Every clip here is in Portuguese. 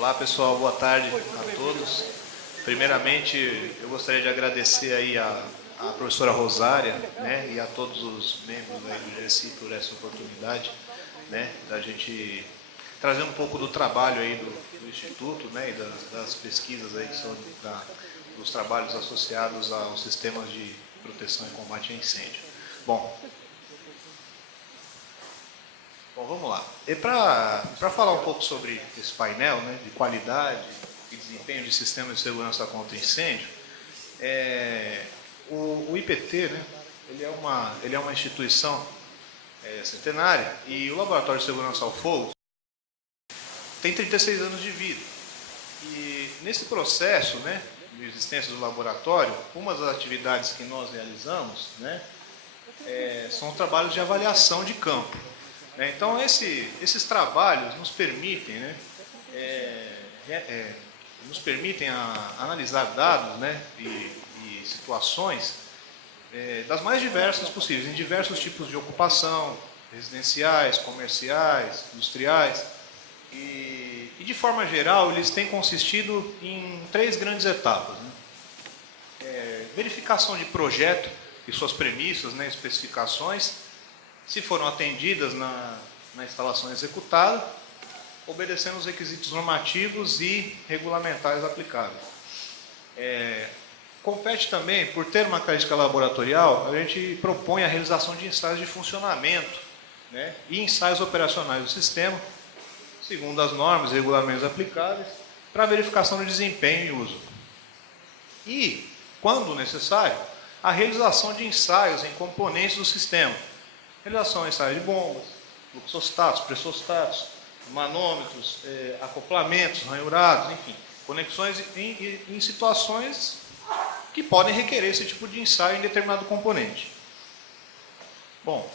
Olá pessoal, boa tarde a todos. Primeiramente, eu gostaria de agradecer aí a professora Rosária, né, e a todos os membros aí do GSI por essa oportunidade, né, da gente trazer um pouco do trabalho aí do Instituto, né, e das pesquisas aí que são dos trabalhos associados aos sistemas de proteção e combate a incêndio. Bom, vamos lá. E para falar um pouco sobre esse painel, né, de qualidade e desempenho de sistemas de segurança contra incêndio, o IPT, né, ele é uma instituição centenária e o Laboratório de Segurança ao Fogo tem 36 anos de vida. E nesse processo, né, de existência do laboratório, uma das atividades que nós realizamos, né, são trabalhos de avaliação de campo. Então, esses trabalhos nos permitem, né, analisar dados, né, e situações das mais diversas possíveis, em diversos tipos de ocupação, residenciais, comerciais, industriais. E de forma geral, eles têm consistido em 3 grandes etapas. Né? Verificação de projeto e suas premissas, né, especificações, se foram atendidas na instalação executada, obedecendo os requisitos normativos e regulamentares aplicáveis. Compete também, por ter uma característica laboratorial, a gente propõe a realização de ensaios de funcionamento, né, e ensaios operacionais do sistema, segundo as normas e regulamentos aplicáveis, para verificação do desempenho e uso. E, quando necessário, a realização de ensaios em componentes do sistema. Realização de ensaios de bombas, fluxostatos, pressostatos, manômetros, acoplamentos, ranhurados, enfim, conexões em situações que podem requerer esse tipo de ensaio em determinado componente. Bom,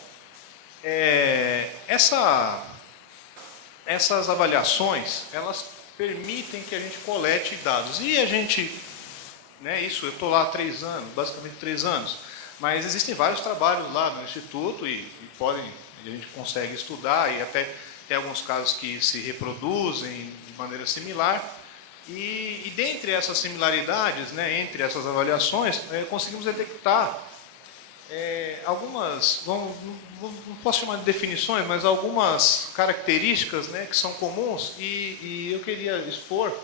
essas avaliações, elas permitem que a gente colete dados. E a gente, né, isso, eu estou lá há 3 anos, basicamente 3 anos, mas existem vários trabalhos lá no Instituto e a gente consegue estudar e até tem alguns casos que se reproduzem de maneira similar. E dentre essas similaridades, né, entre essas avaliações, conseguimos detectar algumas, não posso chamar de definições, mas algumas características, né, que são comuns e eu queria expor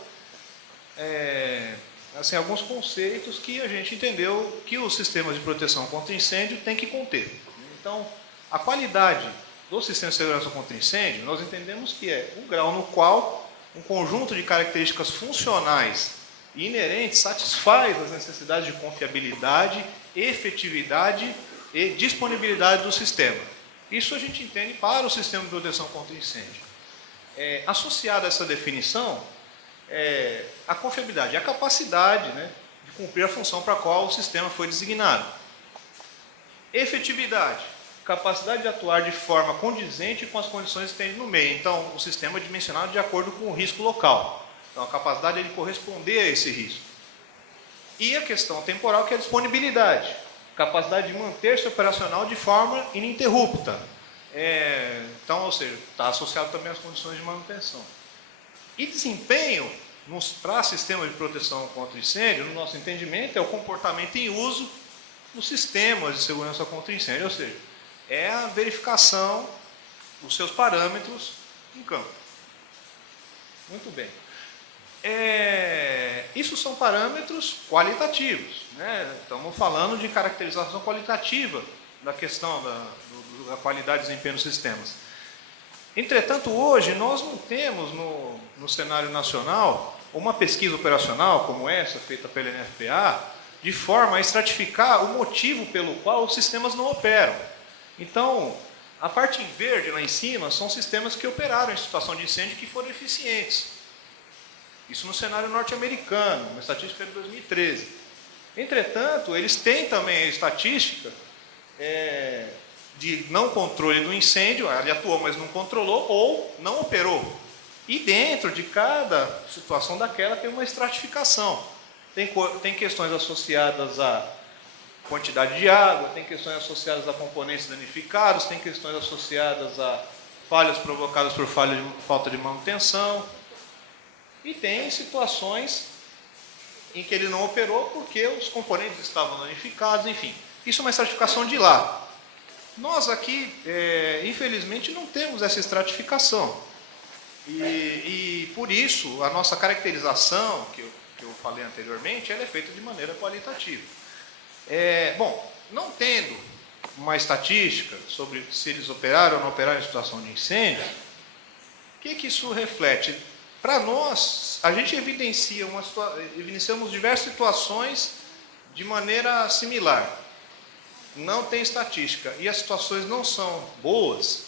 assim, alguns conceitos que a gente entendeu que os sistemas de proteção contra incêndio têm que conter. Então, a qualidade do sistema de segurança contra incêndio, nós entendemos que é o grau no qual um conjunto de características funcionais e inerentes satisfaz as necessidades de confiabilidade, efetividade e disponibilidade do sistema. Isso a gente entende para o sistema de proteção contra incêndio. Associado a essa definição, a confiabilidade, a capacidade, né, de cumprir a função para a qual o sistema foi designado. Efetividade, capacidade de atuar de forma condizente com as condições que tem no meio. Então, o sistema é dimensionado de acordo com o risco local. Então, a capacidade de corresponder a esse risco. E a questão temporal, que é a disponibilidade, capacidade de manter-se operacional de forma ininterrupta. Então, ou seja, está associado também às condições de manutenção. E desempenho, para sistemas de proteção contra incêndio, no nosso entendimento, é o comportamento em uso dos sistemas de segurança contra incêndio, ou seja, é a verificação dos seus parâmetros em campo. Muito bem. Isso são parâmetros qualitativos, né? Estamos falando de caracterização qualitativa da questão da qualidade e desempenho dos sistemas. Entretanto, hoje, nós não temos no cenário nacional uma pesquisa operacional como essa, feita pela NFPA, de forma a estratificar o motivo pelo qual os sistemas não operam. Então, a parte em verde lá em cima são sistemas que operaram em situação de incêndio que foram eficientes. Isso no cenário norte-americano, uma estatística de 2013. Entretanto, eles têm também a estatística de não controle do incêndio, ele atuou, mas não controlou ou não operou. E dentro de cada situação daquela tem uma estratificação. Tem questões associadas à quantidade de água, tem questões associadas a componentes danificados, tem questões associadas a falhas provocadas por falta de manutenção. E tem situações em que ele não operou porque os componentes estavam danificados, enfim. Isso é uma estratificação de lá. Nós aqui, infelizmente, não temos essa estratificação. E por isso, a nossa caracterização, que eu falei anteriormente, ela é feita de maneira qualitativa. Bom, não tendo uma estatística sobre se eles operaram ou não operaram em situação de incêndio, o que isso reflete? Para nós, a gente evidenciamos diversas situações de maneira similar. Não tem estatística e as situações não são boas.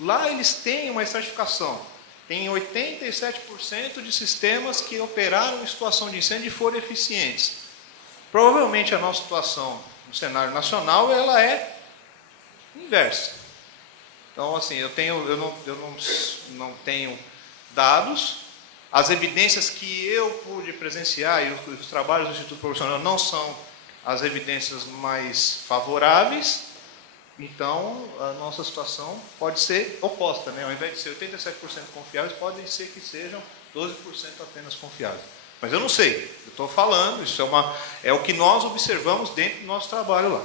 Lá eles têm uma estratificação. Tem 87% de sistemas que operaram em situação de incêndio e foram eficientes. Provavelmente a nossa situação no cenário nacional ela é inversa. Então, assim, eu não tenho dados. As evidências que eu pude presenciar e os trabalhos do Instituto Profissional não são as evidências mais favoráveis. Então, a nossa situação pode ser oposta, né? Ao invés de ser 87% confiáveis, podem ser que sejam 12% apenas confiáveis. Mas eu não sei, eu estou falando, isso é o que nós observamos dentro do nosso trabalho lá.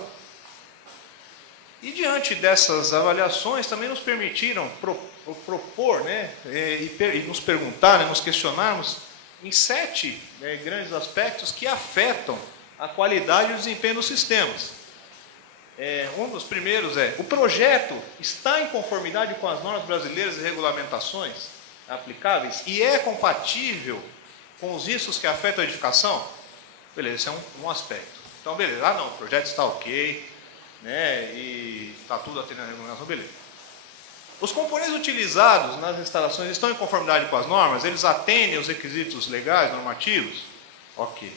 E diante dessas avaliações, também nos permitiram propor, né, e nos perguntar, né, nos questionarmos em 7 grandes aspectos que afetam a qualidade e o desempenho dos sistemas. Um dos primeiros o projeto está em conformidade com as normas brasileiras e regulamentações aplicáveis e é compatível com os riscos que afetam a edificação? Beleza, esse é um aspecto. Então, beleza, não, o projeto está ok, né, e está tudo atendendo a regulamentação, beleza. Os componentes utilizados nas instalações estão em conformidade com as normas? Eles atendem os requisitos legais, normativos? Ok.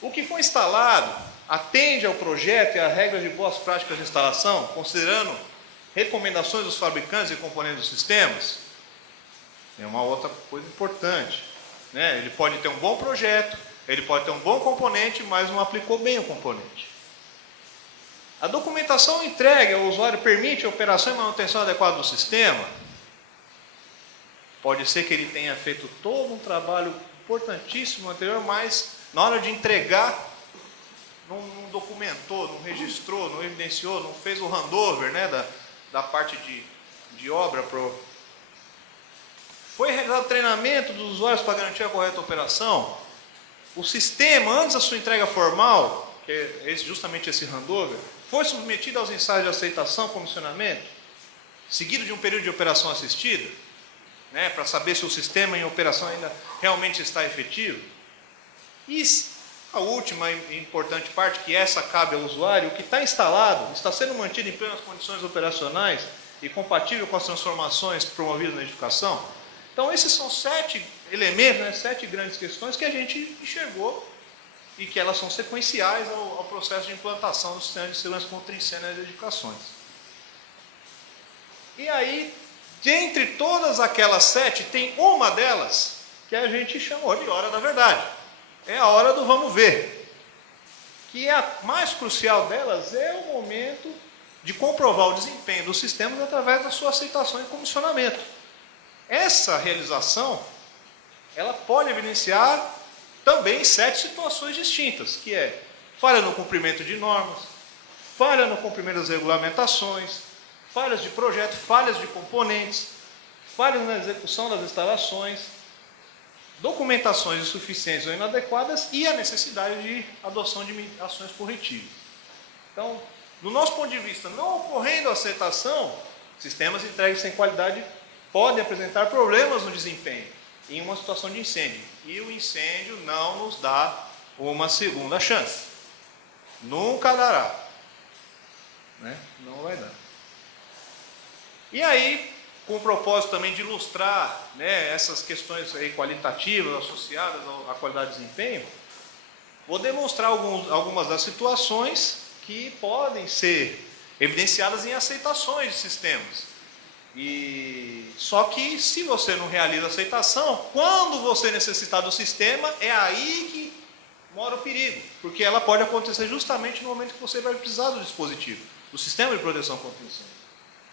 O que foi instalado atende ao projeto e às regras de boas práticas de instalação, considerando recomendações dos fabricantes e componentes dos sistemas? É uma outra coisa importante, né? Ele pode ter um bom projeto, ele pode ter um bom componente, mas não aplicou bem o componente. A documentação entregue ao usuário permite a operação e manutenção adequada do sistema? Pode ser que ele tenha feito todo um trabalho importantíssimo anterior, mas na hora de entregar não documentou, não registrou, não evidenciou, não fez o handover, né, da parte de obra. Foi realizado treinamento dos usuários para garantir a correta operação? O sistema, antes da sua entrega formal, que é justamente esse handover, foi submetido aos ensaios de aceitação, comissionamento, seguido de um período de operação assistida, né, para saber se o sistema em operação ainda realmente está efetivo? E a última e importante parte, que essa cabe ao usuário, o que está instalado está sendo mantido em plenas condições operacionais e compatível com as transformações promovidas na edificação? Então, esses são 7 elementos, né, 7 grandes questões que a gente enxergou e que elas são sequenciais ao processo de implantação do sistema de segurança contra incêndio nas edificações. E aí, dentre todas aquelas 7, tem uma delas que a gente chamou de hora da verdade. É a hora do vamos ver. Que a mais crucial delas é o momento de comprovar o desempenho dos sistemas através da sua aceitação e comissionamento. Essa realização, ela pode evidenciar também 7 situações distintas, que é falha no cumprimento de normas, falha no cumprimento das regulamentações, falhas de projeto, falhas de componentes, falhas na execução das instalações, documentações insuficientes ou inadequadas e a necessidade de adoção de ações corretivas. Então, do nosso ponto de vista, não ocorrendo a aceitação, sistemas entregues sem qualidade podem apresentar problemas no desempenho em uma situação de incêndio. E o incêndio não nos dá uma segunda chance. Nunca dará. Né? Não vai dar. E aí, com o propósito também de ilustrar, né, essas questões aí qualitativas associadas à qualidade de desempenho, vou demonstrar algumas das situações que podem ser evidenciadas em aceitações de sistemas. Só que se você não realiza a aceitação, quando você necessitar do sistema, é aí que mora o perigo, porque ela pode acontecer justamente no momento que você vai precisar do dispositivo, do sistema de proteção contra incêndio.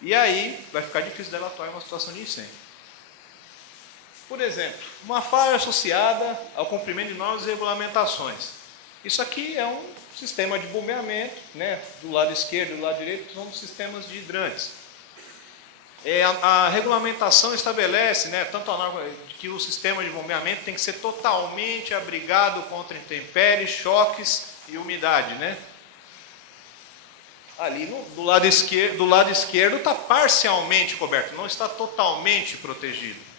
E aí vai ficar difícil dela atuar em uma situação de incêndio. Por exemplo, uma falha associada ao cumprimento de normas e regulamentações. Isso aqui é um sistema de bombeamento, né? Do lado esquerdo e do lado direito são sistemas de hidrantes. A regulamentação estabelece, né, tanto a norma que o sistema de bombeamento tem que ser totalmente abrigado contra intempéries, choques e umidade, né? Ali do lado esquerdo está parcialmente coberto, não está totalmente protegido.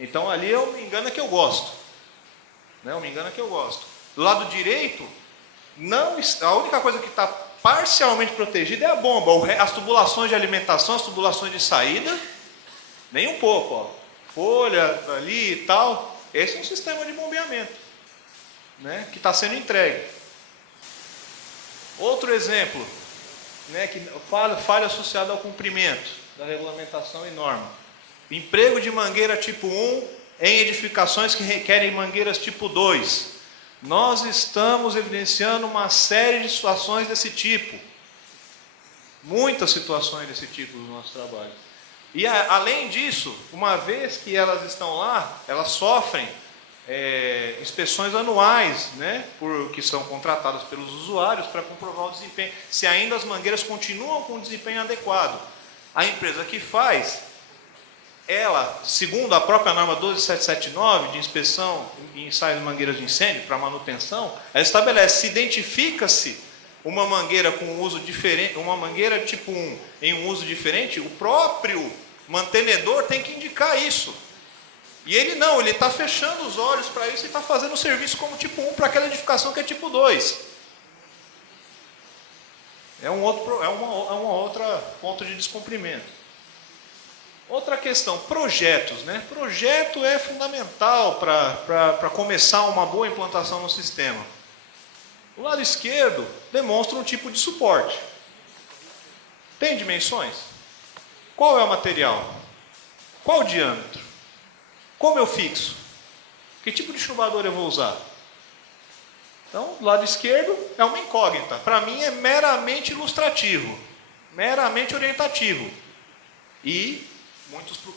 Então ali eu me engano que eu gosto, né? Eu me engano que eu gosto. Do lado direito, não, a única coisa que está parcialmente protegida é a bomba, as tubulações de alimentação, as tubulações de saída, nem um pouco, ó. Folha ali e tal. Esse é um sistema de bombeamento, né, que está sendo entregue. Outro exemplo, né, que falha associada ao cumprimento da regulamentação e norma. Emprego de mangueira tipo 1 em edificações que requerem mangueiras tipo 2. Nós estamos evidenciando uma série de situações desse tipo. Muitas situações desse tipo no nosso trabalho. E além disso, uma vez que elas estão lá, elas sofrem inspeções anuais, né, que são contratadas pelos usuários para comprovar o desempenho, se ainda as mangueiras continuam com o desempenho adequado. A empresa que faz, ela, segundo a própria norma 12779 de inspeção e ensaio de mangueiras de incêndio para manutenção, ela estabelece, se identifica-se uma mangueira com uso diferente, uma mangueira tipo 1 em um uso diferente, o próprio mantenedor tem que indicar isso. E ele não, ele está fechando os olhos para isso e está fazendo o serviço como tipo 1 para aquela edificação que é tipo 2. É uma outra ponto de descumprimento. Outra questão, projetos, né? Projeto é fundamental para começar uma boa implantação no sistema. O lado esquerdo demonstra um tipo de suporte. Tem dimensões? Qual é o material? Qual o diâmetro? Como eu fixo? Que tipo de chumbador eu vou usar? Então, o lado esquerdo é uma incógnita. Para mim é meramente ilustrativo, meramente orientativo. E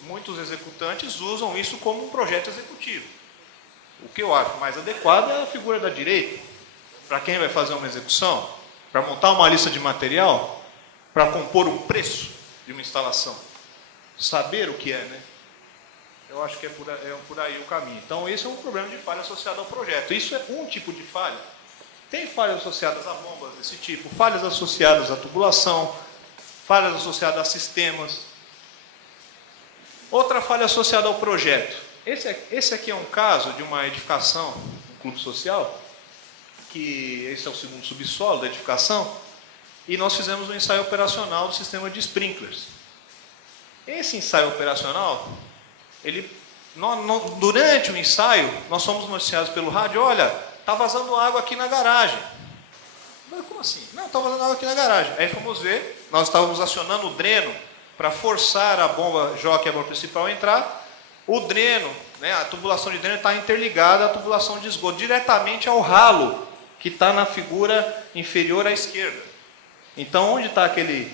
muitos executantes usam isso como um projeto executivo. O que eu acho mais adequado é a figura da direita. Para quem vai fazer uma execução, para montar uma lista de material, para compor um preço de uma instalação. Saber o que é, né? Eu acho que é por aí o caminho. Então, esse é um problema de falha associado ao projeto. Isso é um tipo de falha. Tem falhas associadas a bombas desse tipo, falhas associadas à tubulação, falhas associadas a sistemas. Outra falha associada ao projeto. Esse aqui é um caso de uma edificação, um clube social, que esse é o segundo subsolo da edificação, e nós fizemos um ensaio operacional do sistema de sprinklers. Esse ensaio operacional, durante o ensaio, nós fomos noticiados pelo rádio, olha, está vazando água aqui na garagem. Mas como assim? Não, está vazando água aqui na garagem. Aí fomos ver, nós estávamos acionando o dreno para forçar a bomba jockey, a bomba principal, a entrar. O dreno, né, a tubulação de dreno está interligada à tubulação de esgoto, diretamente ao ralo, que está na figura inferior à esquerda. Então, onde está aquele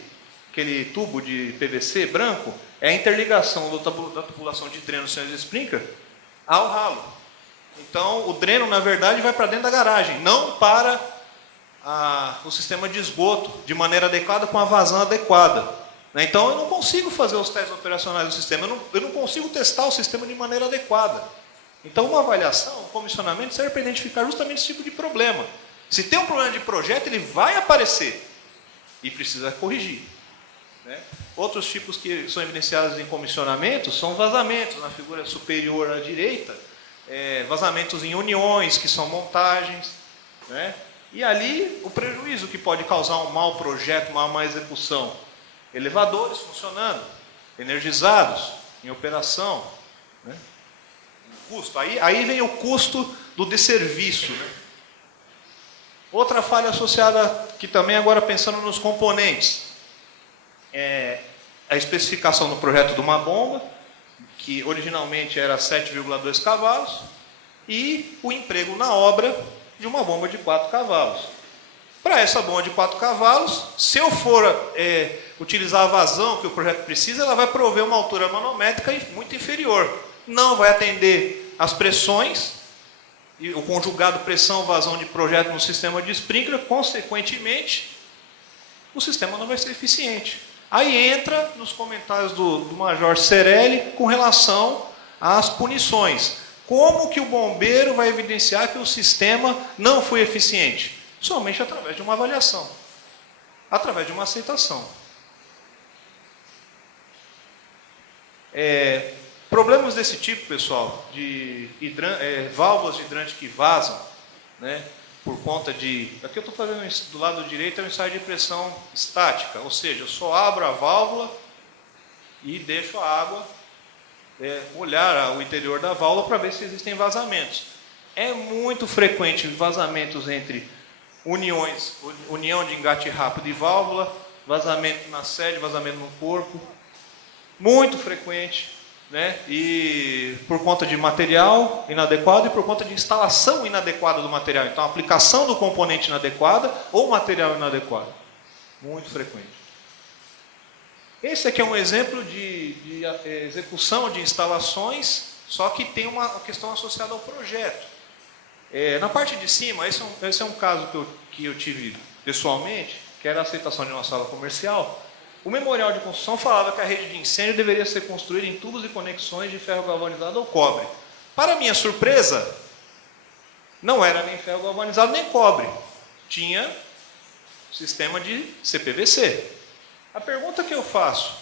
tubo de PVC branco, é a interligação da tubulação de dreno sem sprinkler ao ralo. Então, o dreno, na verdade, vai para dentro da garagem, não para o sistema de esgoto de maneira adequada, com a vazão adequada. Então, eu não consigo fazer os testes operacionais do sistema, eu não consigo testar o sistema de maneira adequada. Então, uma avaliação, um comissionamento, serve para identificar justamente esse tipo de problema. Se tem um problema de projeto, ele vai aparecer e precisa corrigir, né? Outros tipos que são evidenciados em comissionamento são vazamentos na figura superior à direita, vazamentos em uniões, que são montagens, né? E ali o prejuízo que pode causar um mau projeto, uma má execução. Elevadores funcionando, energizados, em operação, né? Custo. Aí vem o custo do desserviço, né? Outra falha associada, que também agora pensando nos componentes, é a especificação no projeto de uma bomba, que originalmente era 7,2 cavalos, e o emprego na obra de uma bomba de 4 cavalos. Para essa bomba de 4 cavalos, se eu for utilizar a vazão que o projeto precisa, ela vai prover uma altura manométrica muito inferior. não vai atender às pressões, e o conjugado pressão-vazão de projeto no sistema de sprinkler, consequentemente, o sistema não vai ser eficiente. Aí entra nos comentários do Major Cerelli com relação às punições. Como que o bombeiro vai evidenciar que o sistema não foi eficiente? Somente através de uma avaliação, através de uma aceitação. Problemas desse tipo, pessoal, de válvulas de hidrante que vazam, né, por conta de... Aqui eu estou fazendo do lado direito, é um ensaio de pressão estática, ou seja, eu só abro a válvula e deixo a água molhar o interior da válvula para ver se existem vazamentos. É muito frequente vazamentos entre união de engate rápido de válvula, vazamento na sede, vazamento no corpo, muito frequente, né? E por conta de material inadequado e por conta de instalação inadequada do material. Então, a aplicação do componente inadequada ou material inadequado. Muito frequente. Esse aqui é um exemplo de execução de instalações, só que tem uma questão associada ao projeto. Na parte de cima, esse é um caso que eu tive pessoalmente, que era a aceitação de uma sala comercial. O memorial de construção falava que a rede de incêndio deveria ser construída em tubos e conexões de ferro galvanizado ou cobre. Para minha surpresa, não era nem ferro galvanizado nem cobre. Tinha sistema de CPVC. A pergunta que eu faço,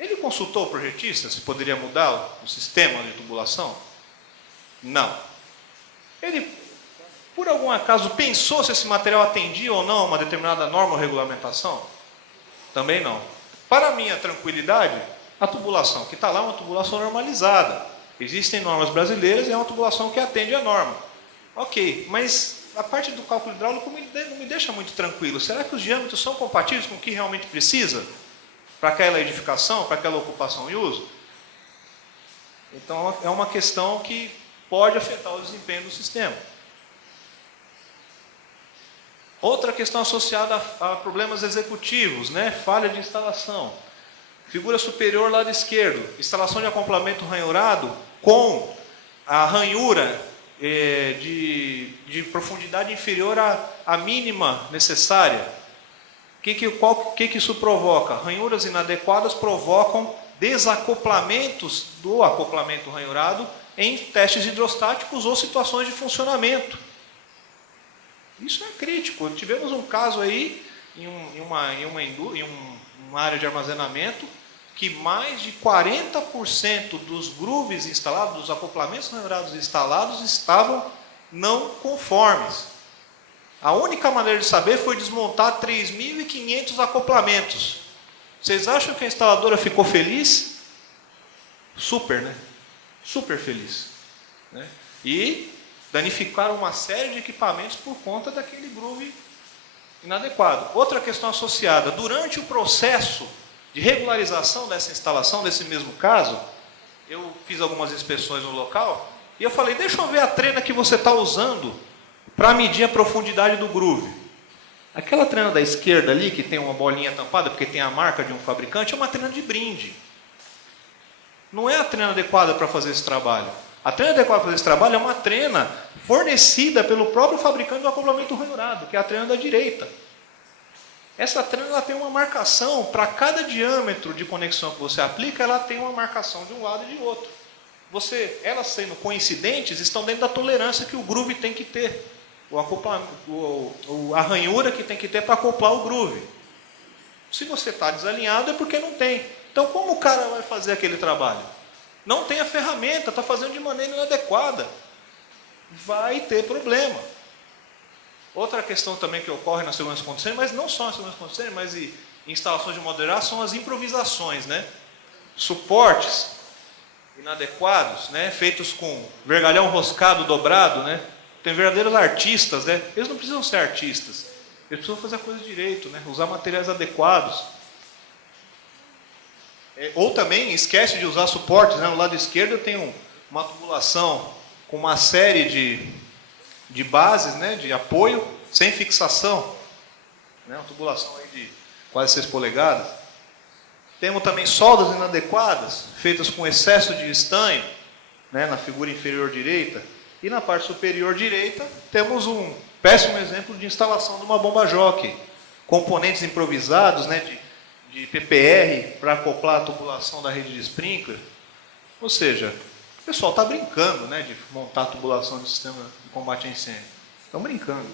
ele consultou o projetista se poderia mudar o sistema de tubulação? Não. Ele, por algum acaso, pensou se esse material atendia ou não a uma determinada norma ou regulamentação? Também não. Para minha tranquilidade, a tubulação que está lá é uma tubulação normalizada. Existem normas brasileiras e é uma tubulação que atende à norma. Ok, mas a parte do cálculo hidráulico não me deixa muito tranquilo. Será que os diâmetros são compatíveis com o que realmente precisa? Para aquela edificação, para aquela ocupação e uso? Então, é uma questão que pode afetar o desempenho do sistema. Outra questão associada a problemas executivos, né? Falha de instalação. Figura superior, lado esquerdo. Instalação de acoplamento ranhurado com a ranhura de profundidade inferior à mínima necessária. O que isso provoca? Ranhuras inadequadas provocam desacoplamentos do acoplamento ranhurado em testes hidrostáticos ou situações de funcionamento. Isso é crítico. Tivemos um caso aí em uma área de armazenamento que mais de 40% dos grooves instalados, dos acoplamentos ranhurados instalados, estavam não conformes. A única maneira de saber foi desmontar 3.500 acoplamentos. Vocês acham que a instaladora ficou feliz? Super, né? Super feliz. Né? E danificaram uma série de equipamentos por conta daquele groove inadequado. Outra questão associada, durante o processo de regularização dessa instalação, desse mesmo caso, eu fiz algumas inspeções no local, e eu falei, deixa eu ver a trena que você está usando para medir a profundidade do groove. Aquela trena da esquerda ali, que tem uma bolinha tampada, porque tem a marca de um fabricante, é uma trena de brinde. Não é a trena adequada para fazer esse trabalho. A trena adequada para fazer esse trabalho é uma trena fornecida pelo próprio fabricante do acoplamento ranhurado, que é a trena da direita. Essa trena ela tem uma marcação, para cada diâmetro de conexão que você aplica, ela tem uma marcação de um lado e de outro. Elas sendo coincidentes, estão dentro da tolerância que o groove tem que ter. A ranhura que tem que ter para acoplar o groove. Se você está desalinhado é porque não tem. Então como o cara vai fazer aquele trabalho? Não tem a ferramenta, está fazendo de maneira inadequada. Vai ter problema. Outra questão também que ocorre nas segurança condições, mas não só nas segurança condições, mas em instalações de modo geral, são as improvisações, né? Suportes inadequados, né? Feitos com vergalhão roscado, dobrado, né? Tem verdadeiros artistas, né? Eles não precisam ser artistas, eles precisam fazer a coisa direito, né? Usar materiais adequados. Ou também esquece de usar suportes, né? No lado esquerdo eu tenho uma tubulação com uma série de bases, né? De apoio, sem fixação, né? Uma tubulação aí de quase 6 polegadas. Temos também soldas inadequadas, feitas com excesso de estanho, né, na figura inferior direita, e na parte superior direita temos um péssimo exemplo de instalação de uma bomba jockey. Componentes improvisados, né, de PPR para acoplar a tubulação da rede de sprinkler. Ou seja, o pessoal está brincando, né, de montar a tubulação do sistema de combate a incêndio. Estão brincando.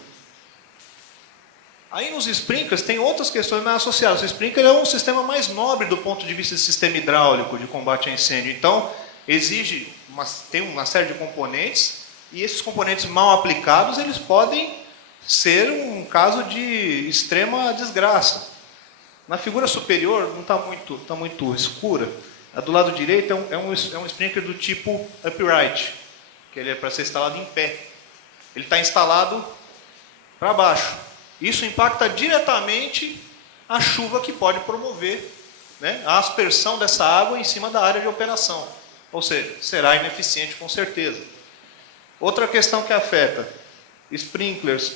Aí nos sprinklers tem outras questões mais associadas. O sprinkler é um sistema mais nobre do ponto de vista de sistema hidráulico de combate a incêndio. Então, tem uma série de componentes, e esses componentes mal aplicados, eles podem ser um caso de extrema desgraça. Na figura superior, não está muito escura. A do lado direito é um sprinkler do tipo upright, que ele é para ser instalado em pé. Ele está instalado para baixo. Isso impacta diretamente a chuva que pode promover, né, a aspersão dessa água em cima da área de operação. Ou seja, será ineficiente com certeza. Outra questão que afeta, sprinklers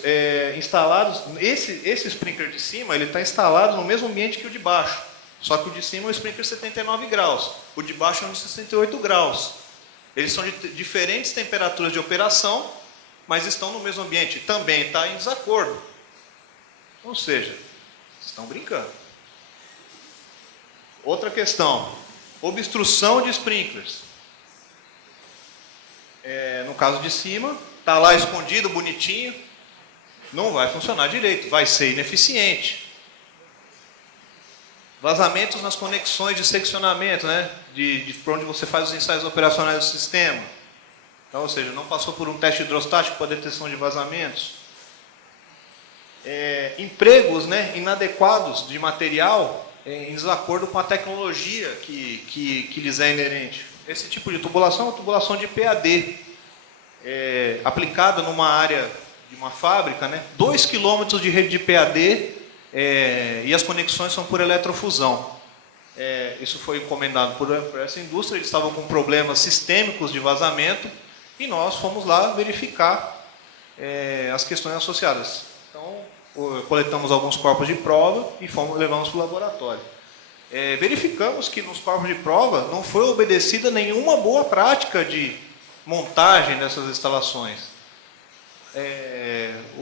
instalados, esse sprinkler de cima, ele está instalado no mesmo ambiente que o de baixo. Só que o de cima é um sprinkler 79 graus, o de baixo é um de 68 graus. Eles são de diferentes temperaturas de operação, mas estão no mesmo ambiente. Também está em desacordo. Ou seja, estão brincando. Outra questão, obstrução de sprinklers. No caso de cima, está lá escondido, bonitinho, não vai funcionar direito, vai ser ineficiente. Vazamentos nas conexões de seccionamento, né, por onde você faz os ensaios operacionais do sistema. Então, ou seja, não passou por um teste hidrostático para detecção de vazamentos. Empregos, né, inadequados de material em desacordo com a tecnologia que lhes é inerente. Esse tipo de tubulação é uma tubulação de PAD, aplicada numa área de uma fábrica, né, 2 km de rede de PAD, e as conexões são por eletrofusão. Isso foi encomendado por essa indústria, eles estavam com problemas sistêmicos de vazamento, e nós fomos lá verificar as questões associadas. Então, coletamos alguns corpos de prova e levamos para o laboratório. Verificamos que nos corpos de prova não foi obedecida nenhuma boa prática de montagem dessas instalações.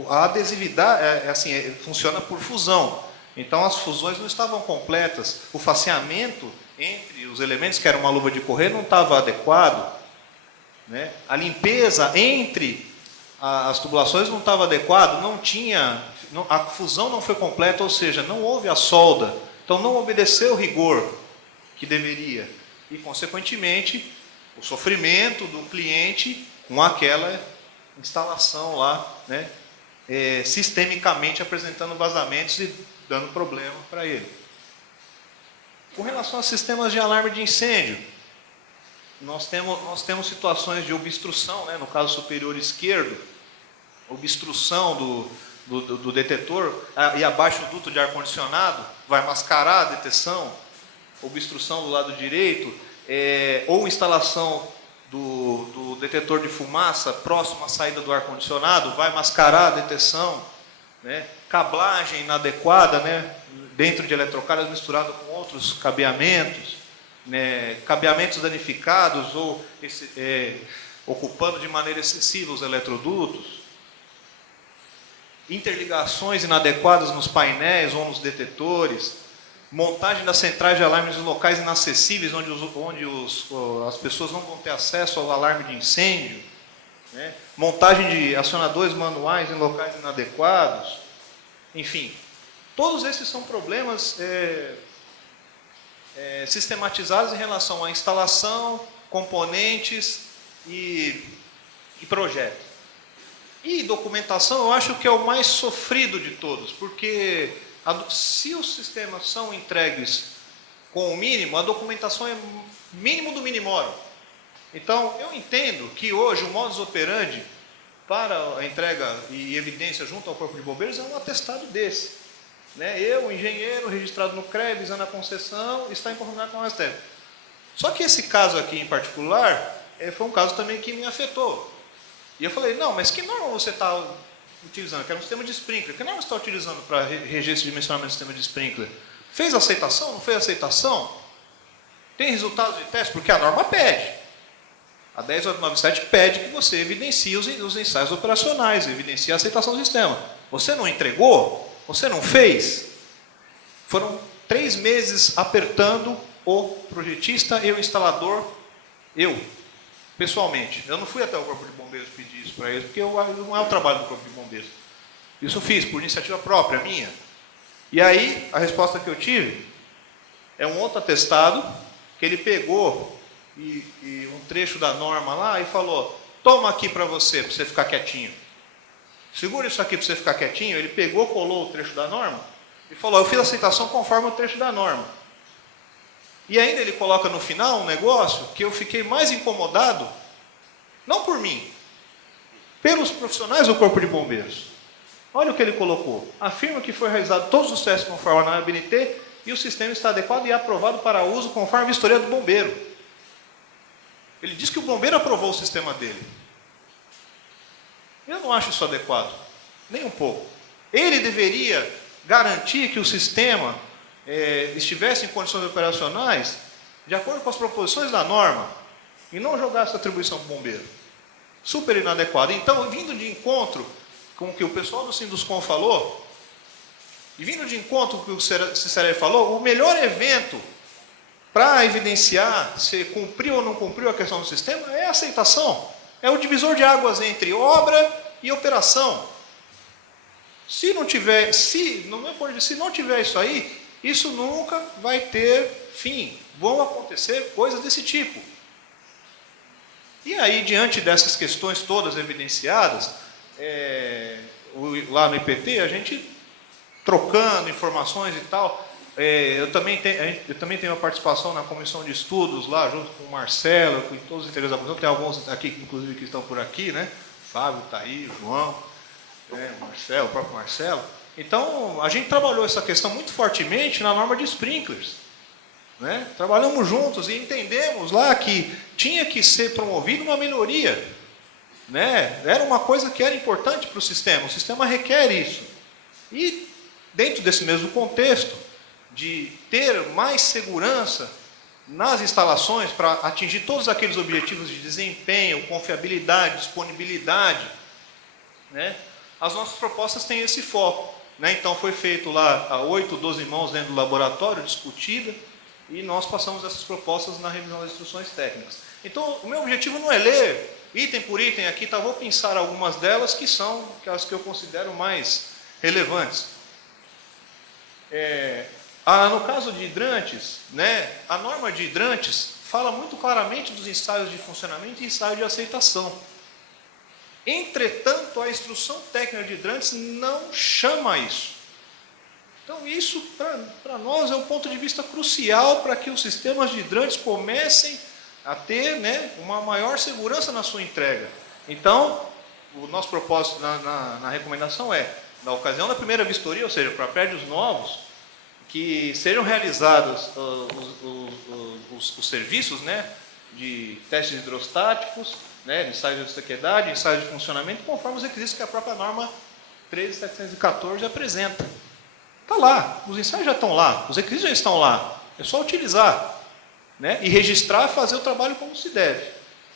A adesividade funciona por fusão. Então as fusões não estavam completas. O faceamento entre os elementos, que era uma luva de correr, não estava adequado, né? A limpeza entre as tubulações não estava adequada, a fusão não foi completa, ou seja, não houve a solda. Então não obedeceu o rigor que deveria. E, consequentemente, o sofrimento do cliente com aquela instalação lá, né, sistemicamente apresentando vazamentos e dando problema para ele. Com relação a sistemas de alarme de incêndio, nós temos situações de obstrução, né, no caso superior esquerdo, obstrução do detetor, e abaixo do duto de ar-condicionado, vai mascarar a detecção, obstrução do lado direito, ou instalação do detetor de fumaça próximo à saída do ar-condicionado, vai mascarar a detecção, né? Cablagem inadequada, né? Dentro de eletrocaras misturado com outros cabeamentos, né? Cabeamentos danificados ou ocupando de maneira excessiva os eletrodutos, interligações inadequadas nos painéis ou nos detetores, montagem das centrais de alarmes em locais inacessíveis, onde as pessoas não vão ter acesso ao alarme de incêndio, né? Montagem de acionadores manuais em locais inadequados, enfim, todos esses são problemas sistematizados em relação à instalação, componentes e projeto. E documentação eu acho que é o mais sofrido de todos, porque se os sistemas são entregues com o mínimo, a documentação é mínimo do minimórum. Então, eu entendo que hoje o modus operandi para a entrega e evidência junto ao Corpo de Bombeiros é um atestado desse, né? Eu, engenheiro, registrado no CREA, visando a concessão, está em conformidade com o STF. Só que esse caso aqui em particular foi um caso também que me afetou. E eu falei, não, mas que norma você está utilizando? Que era um sistema de sprinkler. Que norma você está utilizando para reger esse dimensionamento do sistema de sprinkler? Fez aceitação? Não fez aceitação? Tem resultados de teste? Porque a norma pede. A 10897 pede que você evidencie os ensaios operacionais, evidencie a aceitação do sistema. Você não entregou? Você não fez? Foram 3 meses apertando o projetista e o instalador, eu, pessoalmente. Eu não fui até o Corpo de Bombeiros pedir isso para eles, porque não é o trabalho do Corpo de Bombeiros. Isso eu fiz por iniciativa própria, minha. E aí, a resposta que eu tive é um outro atestado, que ele pegou e um trecho da norma lá e falou, toma aqui para você ficar quietinho. Segura isso aqui para você ficar quietinho. Ele pegou, colou o trecho da norma e falou, eu fiz a aceitação conforme o trecho da norma. E ainda ele coloca no final um negócio que eu fiquei mais incomodado, não por mim, pelos profissionais do Corpo de Bombeiros. Olha o que ele colocou. Afirma que foi realizado todos os testes conforme a norma ABNT e o sistema está adequado e aprovado para uso conforme a vistoria do bombeiro. Ele diz que o bombeiro aprovou o sistema dele. Eu não acho isso adequado, nem um pouco. Ele deveria garantir que o sistema estivesse em condições operacionais de acordo com as proposições da norma e não jogar essa atribuição para o bombeiro. Super inadequado. Então, vindo de encontro com o que o pessoal do Sinduscom falou, e vindo de encontro com o que o Cicerelli falou, o melhor evento para evidenciar se cumpriu ou não cumpriu a questão do sistema é a aceitação. É o divisor de águas entre obra e operação. Se não tiver isso aí, isso nunca vai ter fim. Vão acontecer coisas desse tipo. E aí, diante dessas questões todas evidenciadas, lá no IPT, a gente trocando informações e tal, eu também tenho uma participação na comissão de estudos lá, junto com o Marcelo, com todos os interesses da comissão, tem alguns aqui, inclusive, que estão por aqui, né? Fábio, está aí, João, Marcelo, o próprio Marcelo. Então, a gente trabalhou essa questão muito fortemente na norma de sprinklers. Né? Trabalhamos juntos e entendemos lá que tinha que ser promovida uma melhoria. Né? Era uma coisa que era importante para o sistema requer isso. E, dentro desse mesmo contexto, de ter mais segurança nas instalações para atingir todos aqueles objetivos de desempenho, confiabilidade, disponibilidade, né? As nossas propostas têm esse foco. Né? Então, foi feito lá a 8, 12 mãos dentro do laboratório, discutida, e nós passamos essas propostas na revisão das instruções técnicas. Então, o meu objetivo não é ler item por item aqui, tá? Vou pensar algumas delas que são as que eu considero mais relevantes. No caso de hidrantes, né, a norma de hidrantes fala muito claramente dos ensaios de funcionamento e ensaio de aceitação. Entretanto, a instrução técnica de hidrantes não chama isso. Então, isso, para nós, é um ponto de vista crucial para que os sistemas de hidrantes comecem a ter, né, uma maior segurança na sua entrega. Então, o nosso propósito na recomendação na ocasião da primeira vistoria, ou seja, para prédios novos, que sejam realizados os serviços, né, de testes hidrostáticos, né, de ensaio de sequedade, ensaio de funcionamento, conforme os requisitos que a própria norma 13714 apresenta. Está lá, os ensaios já estão lá, os requisitos já estão lá, é só utilizar, né, e registrar, fazer o trabalho como se deve.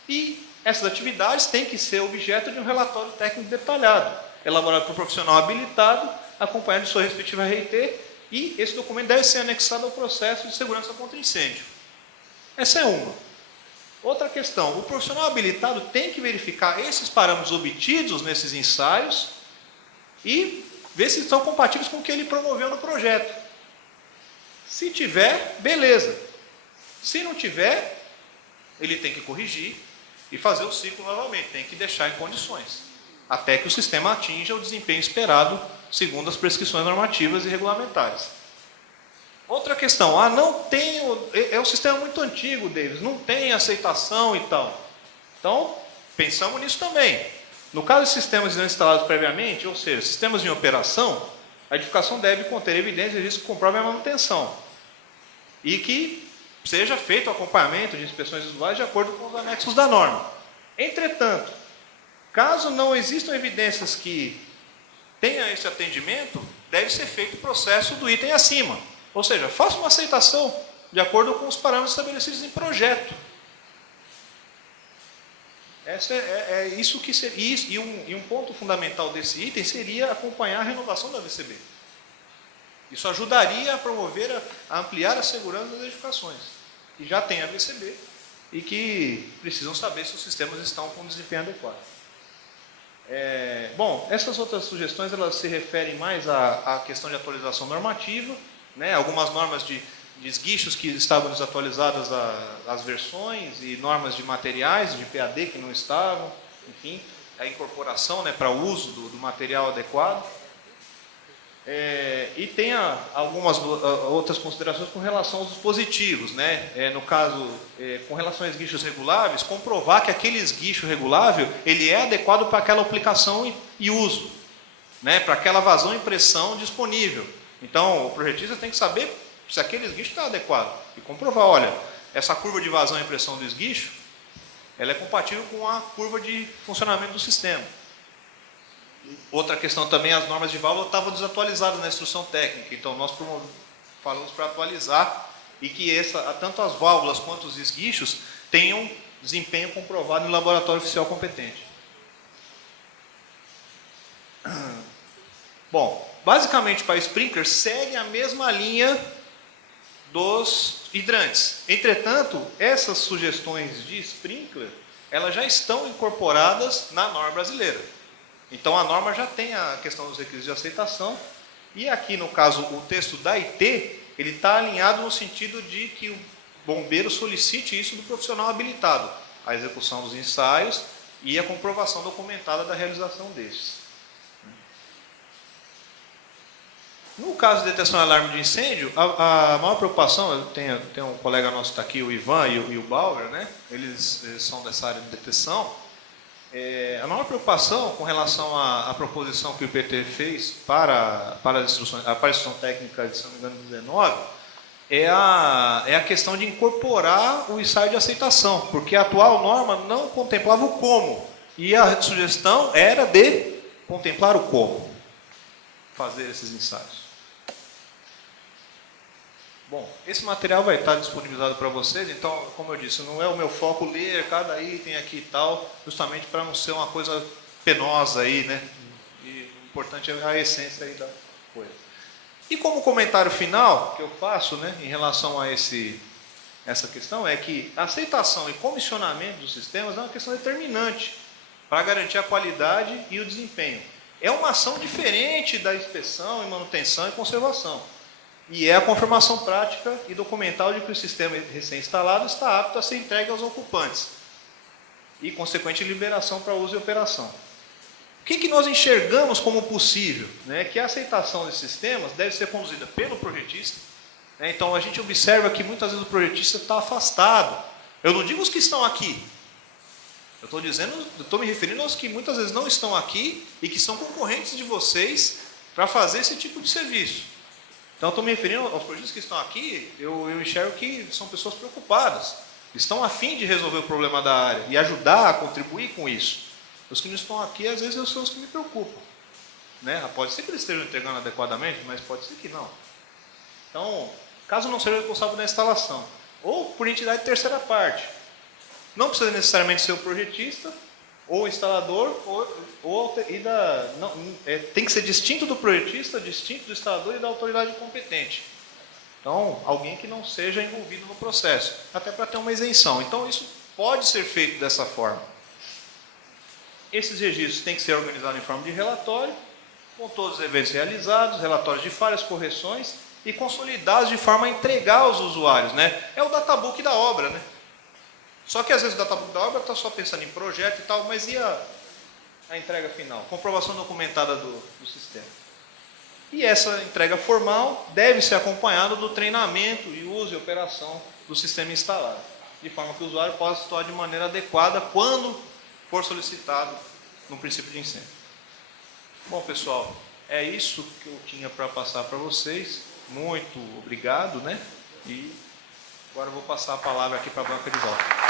E essas atividades têm que ser objeto de um relatório técnico detalhado, elaborado por um profissional habilitado, acompanhado de sua respectiva RT, e esse documento deve ser anexado ao processo de segurança contra incêndio. Essa é uma. Outra questão, o profissional habilitado tem que verificar esses parâmetros obtidos nesses ensaios e ver se estão compatíveis com o que ele promoveu no projeto. Se tiver, beleza. Se não tiver, ele tem que corrigir e fazer o ciclo novamente, tem que deixar em condições, até que o sistema atinja o desempenho esperado segundo as prescrições normativas e regulamentares. Outra questão, não tem, é um sistema muito antigo deles, não tem aceitação e tal. Então, pensamos nisso também. No caso de sistemas instalados previamente, ou seja, sistemas em operação, a edificação deve conter evidências de risco que comprovem a manutenção. E que seja feito o acompanhamento de inspeções visuais de acordo com os anexos da norma. Entretanto, caso não existam evidências que tenha esse atendimento, deve ser feito o processo do item acima. Ou seja, faça uma aceitação de acordo com os parâmetros estabelecidos em projeto. É isso que seria. E um ponto fundamental desse item seria acompanhar a renovação da VCB. Isso ajudaria a promover, a ampliar a segurança das edificações, que já tem a VCB e que precisam saber se os sistemas estão com desempenho adequado. Bom, essas outras sugestões elas se referem mais à questão de atualização normativa, né, algumas normas de esguichos que estavam desatualizadas as versões e normas de materiais, de PAD que não estavam, enfim, a incorporação, né, para o uso do material adequado. E tem algumas outras considerações com relação aos dispositivos, né? No caso, com relação a esguichos reguláveis, comprovar que aquele esguicho regulável ele é adequado para aquela aplicação e uso, né? Para aquela vazão e impressão disponível. Então, o projetista tem que saber se aquele esguicho está adequado e comprovar, olha, essa curva de vazão e impressão do esguicho, ela é compatível com a curva de funcionamento do sistema. Outra questão também, as normas de válvula estavam desatualizadas na instrução técnica, então nós falamos para atualizar e que tanto as válvulas quanto os esguichos tenham desempenho comprovado no laboratório oficial competente. Bom, basicamente para sprinkler segue a mesma linha dos hidrantes. Entretanto, essas sugestões de sprinkler, elas já estão incorporadas na norma brasileira. Então, a norma já tem a questão dos requisitos de aceitação, e aqui, no caso, o texto da IT, ele está alinhado no sentido de que o bombeiro solicite isso do profissional habilitado, a execução dos ensaios e a comprovação documentada da realização desses. No caso de detecção e alarme de incêndio, a maior preocupação, eu tenho um colega nosso que está aqui, o Ivan e o Bauer, né? Eles são dessa área de detecção. A maior preocupação com relação à proposição que o IPT fez para a instrução técnica de, se não me engano, 19, é a questão de incorporar o ensaio de aceitação, porque a atual norma não contemplava o como, e a sugestão era de contemplar o como fazer esses ensaios. Bom, esse material vai estar disponibilizado para vocês, então, como eu disse, não é o meu foco ler cada item aqui e tal, justamente para não ser uma coisa penosa aí, né? E o importante é a essência aí da coisa. E como comentário final que eu faço, né, em relação a essa questão, é que a aceitação e comissionamento dos sistemas é uma questão determinante para garantir a qualidade e o desempenho. É uma ação diferente da inspeção e manutenção e conservação. E é a confirmação prática e documental de que o sistema recém-instalado está apto a ser entregue aos ocupantes e, consequente, liberação para uso e operação. O que nós enxergamos como possível? Né? Que a aceitação desses sistemas deve ser conduzida pelo projetista. Né? Então, a gente observa que muitas vezes o projetista está afastado. Eu não digo os que estão aqui. Eu estou me referindo aos que muitas vezes não estão aqui e que são concorrentes de vocês para fazer esse tipo de serviço. Então, estou me referindo aos projetistas que estão aqui, eu enxergo que são pessoas preocupadas, estão a fim de resolver o problema da área e ajudar a contribuir com isso. Os que não estão aqui, às vezes, são os que me preocupam. Né? Pode ser que eles estejam entregando adequadamente, mas pode ser que não. Então, caso não seja responsável da instalação, ou por entidade de terceira parte, não precisa necessariamente ser o projetista, ou o instalador, tem que ser distinto do projetista, distinto do instalador e da autoridade competente. Então, alguém que não seja envolvido no processo, até para ter uma isenção. Então, isso pode ser feito dessa forma. Esses registros têm que ser organizados em forma de relatório, com todos os eventos realizados, relatórios de falhas, correções e consolidados de forma a entregar aos usuários. Né? É o databook da obra, né? Só que às vezes o databook da obra está só pensando em projeto e tal, mas e a entrega final? Comprovação documentada do sistema. E essa entrega formal deve ser acompanhada do treinamento e uso e operação do sistema instalado, de forma que o usuário possa atuar de maneira adequada quando for solicitado no princípio de incêndio. Bom, pessoal, é isso que eu tinha para passar para vocês. Muito obrigado, né? E agora eu vou passar a palavra aqui para a banca de volta.